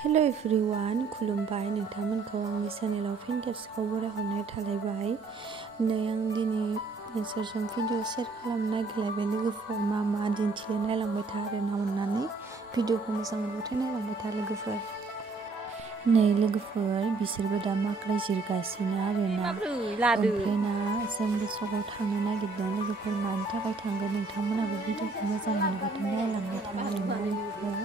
Hello everyone, खुलुमबाय नोंथांमोनखौ आंनि चेनेलाव फिन खेबसेबाव बरायहरनाय थालायबाय। नै आं दिनै नोंसोरजों भिडिअ शेयार खालामनो नागिरलायबाय लोगोफोर मा दिन्थियो नायलांबाय था आरोना अननानै भिडिअखौ मोजां मोनबाथाय नायलांबाय था लोगोफोर। नै लोगोफोर बिसोरबो दा माख्राय जिरगासिनो आरोना ओमफ्राय ना जोंबो सकआव थांनो नागिरदों लोगोफोर मानि थाखाय थांगोन नोंथांमोनाबो भिडिअखौ मोजां मोनबाथाय नायलांबाय था आरोना लोगोफोर।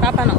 Papa no.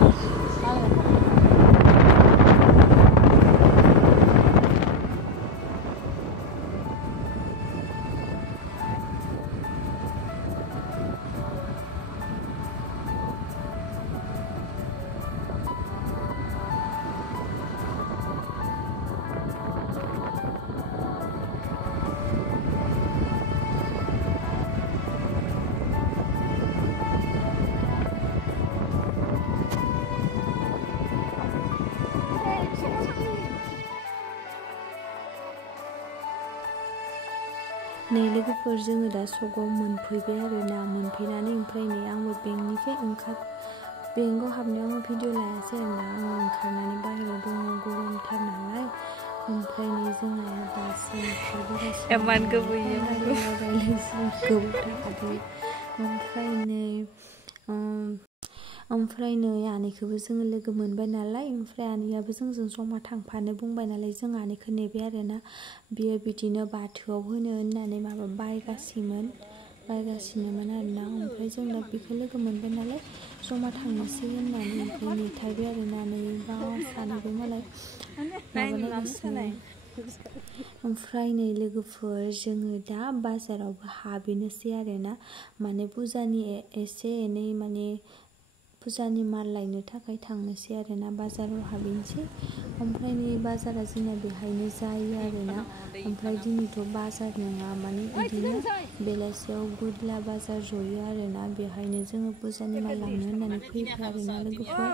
नै लोगोफोर जोङो दा सकआव मोनफैबाय आरोना मोनफैनानै ओमफ्राय नै आंबो बेंकआव हाबनायाव आङो भिडिअ लायासै आरोना आङो ओंखारनानै बाहेरायाव दङ गरमथार नालाय ओमफ्राय नै जोंहा दासो ओमफ्राय नै आनैखौबो जोङो लोगो मोनबाय नालाय ओमफ्राय आनैयाबो जोंजों जमा थांफानो बुंबाय नालाय जों आनैखौ नेबाय आरोना बियो बिदिनो बाथौआव होनो होननानै माबा बायगासिनोमोन आरोना ओमफ्राय जों दा बेखौ लोगो मोनबाय नालाय जमा थांनोसै होननानै ओमफ्राय नेथारबाय आरोना नै सानैबो मालाय माबालायगासिनो ओमफ्राय नै लोगोफोर जोङो दा बाजारावबो हाबहैनोसै आरोना माने फुजानि एसे एनै माने फुजानि माल लायनो थाखाय थांनोसै आरोना बाजाराव हाबहैनोसै ओमफ्राय नै बाजारा जोंना बेहायनो जायो आरोना ओमफ्राय दिनैथ' बाजार नङा माने बिदिनो बेलासियाव गुदला बाजार जयो आरोना बेहायनो जोङो फुजानि माल लांनो होननानै फैबाय आरोना लोगोफोर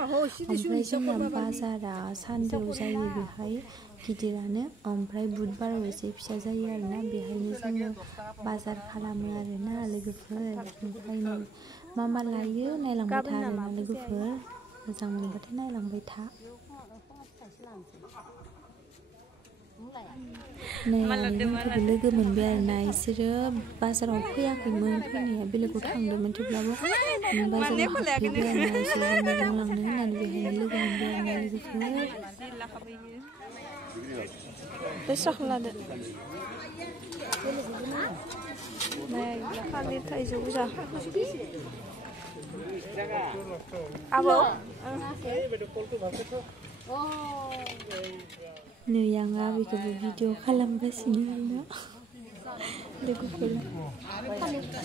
ओमफ्राय जोंना बाजारा सानदेआव जायो बेहाय गिदिरानो ओमफ्राय बुधबाराव एसे फिसा जायो आरोना बेहायनो जोङो बाजार खालामो आरोना लोगोफोर ओमफ्राय मा लायो नायलांबाय था आरोना लोगोफोर मोजां मोनबाथाय नायलांबाय था। नै आनैमोनखौबो लोगो मोनबाय आरोना बिसोरो बाजाराव फैयाखैमोन फैनाया बेलेगाव थांदोंमोन थेवब्लाबो बाजाराव हाबफैबाय आरोना बिसोरो मैगं लांनो होननानै बेहायनो लोगो मोनबाय आरोना लोगोफोर। नै आं आबैखौबो भिडिअ खालामगासिनो आरोना लोगोफोर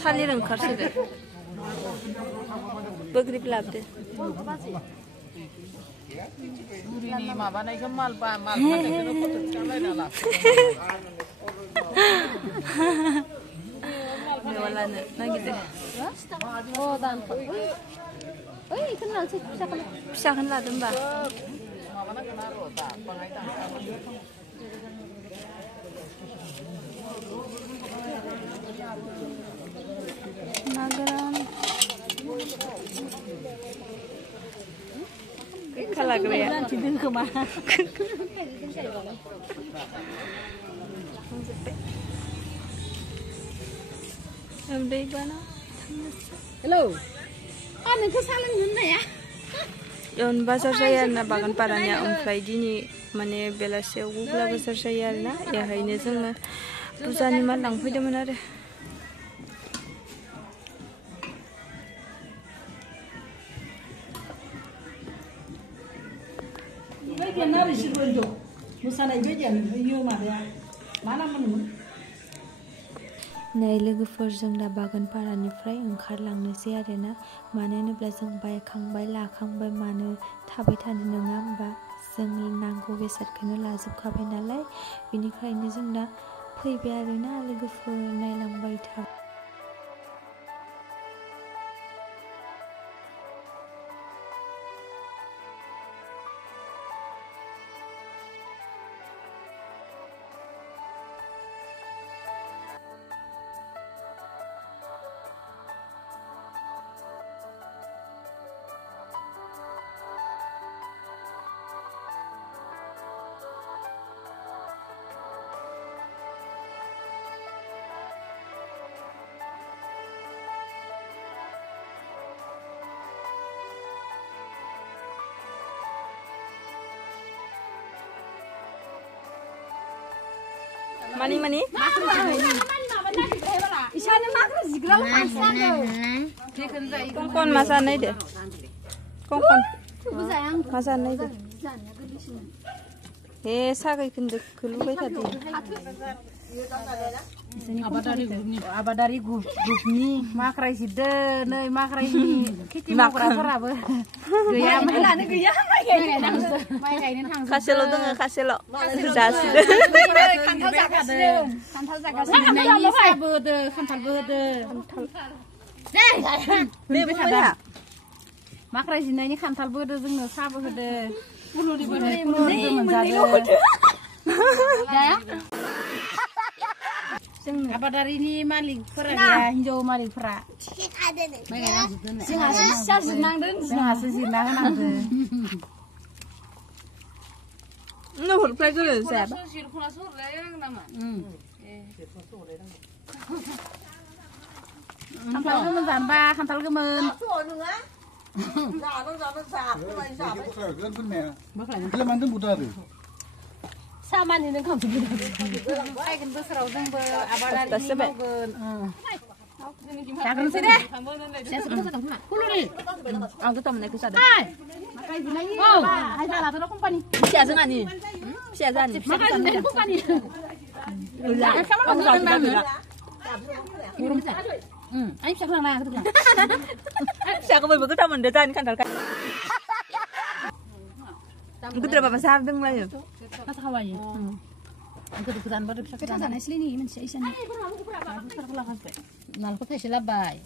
थालिर ओंखारसोदो बोग्रिब लाबोदो बुरिनि माबानायखौ माल फाननायखौनो फट' थिखांलायना मेवा लानो नागिरदो फिसाखौनो लादो होमबा ना गोरान खालाग्राया हेलौ नोंखौ साहा लोंनो होननाया बाजार जायो आरोना बागानपारानिया ओमफ्राय दिनै माने बेलासियाव गुग्ला बाजार जायो आरोना बेहायनो जोङो फुजानि माल लांफैदोंमोन आरो नै लोगोफोर जों दा बागानपारानिफ्राय ओंखारलांनोसै आरोना मानो होनोब्ला जों बायखांबाय लाखांबाय मानो थाबाय थानो नङा होमबा जों नांगौ बेसादखौनो लाजोबखाबाय नालाय बेनिखायनो जों दा फैबाय आरोना लोगोफोर नायलांबाय था Mani. Kongkon masa nai deh. Kongkon. Masa nai deh. Sagai kendek keluar tadi. Abadari grupni makrai sida nei makrai ni kiti makrai forabe gaya mana gaya mai gainin tang kaselo dong kaselo jasi kantal jagaside nei sabe de kantal bede deh beda makrai sida ni kantal bede जोंनो sabe hode uluri bede menjade ya Abadari ni malikfora ya hinjau malikfora. Singa sinang Nuhur play dulu siapa? Kantal gemen zamba, kantal gemen. Sama ni nengkau tu. Saya kan besar orang abadari ni maupun. Jangan sedih. Saya sebut sedang mana? Kuluri. Aku tahu mana kisah dah. Makai di lagi. Oh, hai salah tu company. Siapa ni? Siapa ni? Makai di company. Ulah. Kamu tahu mana? Burung saya. Ayo siapa yang nak tu? Siapa boleh begitu tahu mana kan kan? Aku tidak apa-apa deng lah ya. Masa kawan ya. Aku tu kesan baru bisa kesan asli ni macam isan. Nalku pasti labai.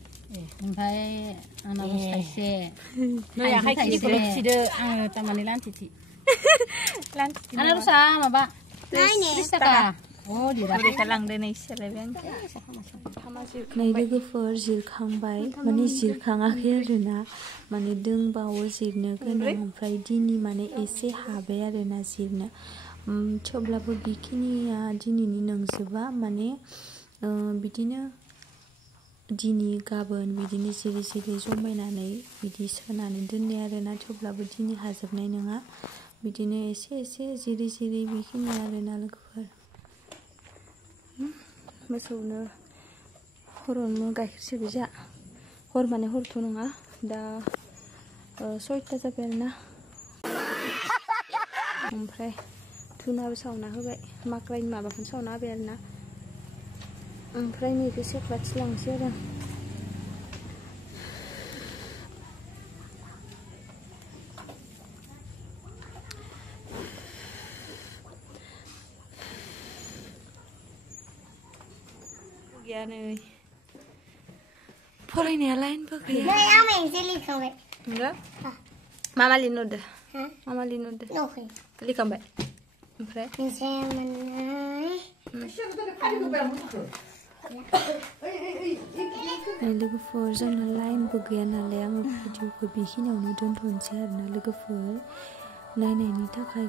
Sampai anak pasti. No ya hai kiri sida tamani lantiti. Lantiti. Anak rusak apa pak? Bisa kah? Oh di dalam. Mereka lang deh nih selebihan. nailagdw जिरखांबाय माने जिरखाङाखै आरोना माने दोंबावो जिरनो गोनां ओमफ्राय दिनै माने एसे हाबाय आरोना जिरनो थेवब्लाबो बेखिनिया दिनैनि नंजोबा माने बिदिनो दिनै गाबोन बिदिनो जिरि जिरि जमायनानै बिदि सोनानै दोननाय आरोना थेवब्लाबो दिनै हाजोबनाय नङा बिदिनो एसे जिरि जिरि बेखिनि आरोना लोगोफोर मोसौनो हरावनो गाइखेर सेरजा हर माने हरथ' नङा दा 6टा जाबाय आरोना ओमफ्राय धुनाबो सावना होबाय माक्रायनि माबाखौनो सावना होबाय आरोना ओमफ्राय नैबे सेख्लाथि लांसै आरो गैया नै फरायनाया लाइनबो गैया नै आं मोनसे लिरखांबाय नंगौ मामा लिरनोदो मामा लिरनोदो नखै लिरखांबाय ओमफ्राय मोनसे मोननै लोगोफोर जोंना लाइनबो गैया नालाय आङो भिडिअखौ बेखिनियावनो दोनथ'नोसै आरोना लोगोफोर नायनायनि थाखाय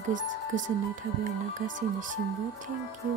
गोजोननाय थाबाय आरोना गासैनिसिमबो थेंक इउ